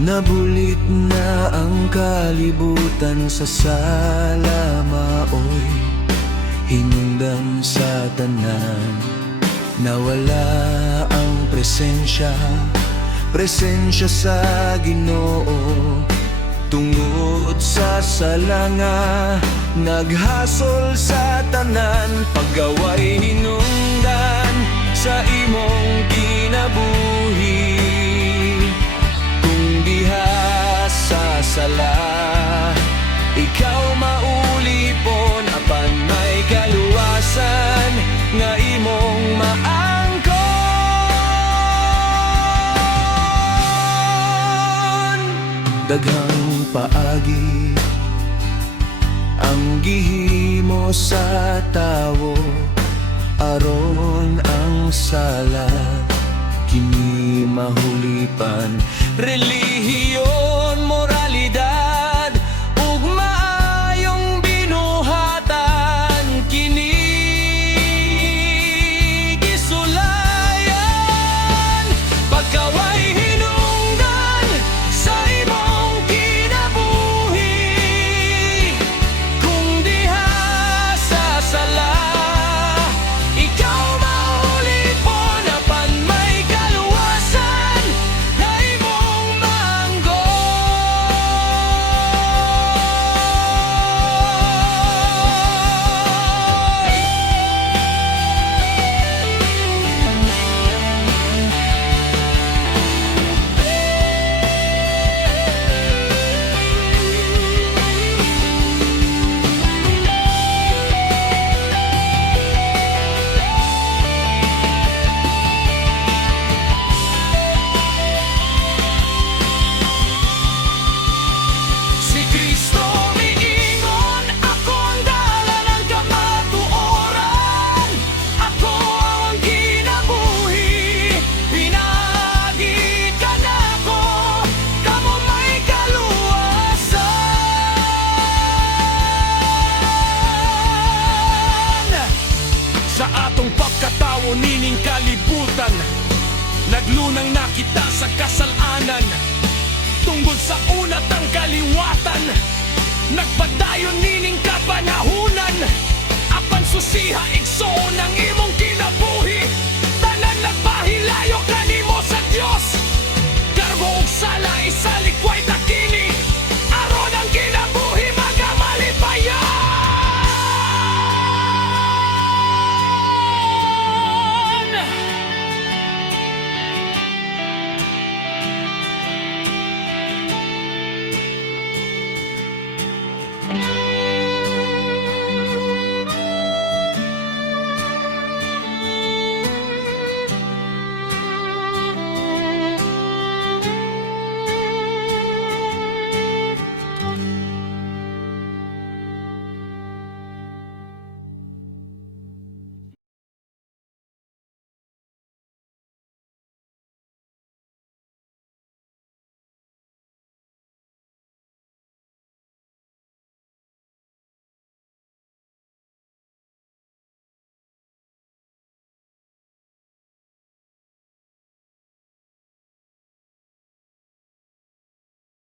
Nabulit na ang kalibutan sa sala, maoy hinungdan sa tanan. Nawala ang presensya sa Ginoo. Tungod sa salanga, naghasol sa tanan. Pagaway hinungdan sa imong kinabuhi. Kung diha sa sala, ikaw maulipon. Apan may kaluwasan nga imong maangkon. Daghang paagi ang gihimo sa tawo, aron ang sala kini mahulipan. Relihiyon, moralidad ug maayong binuhatan, kini gisulayan. Pagkaway hinungdan sa imong kinabuhi. Kung diha sa sala, ikaw maulipon. Apan may kaluwasan na imong sa atong pagkatawo nining kalibutan. Naglunang na kita sa kasalanan. Tungod sa unat ang kaliwatan, nagpadayon nining kapanahunan. Apan susiha igsoon ang imong kinabuhi. Tanan nagpahilayo kanimo sa Dios.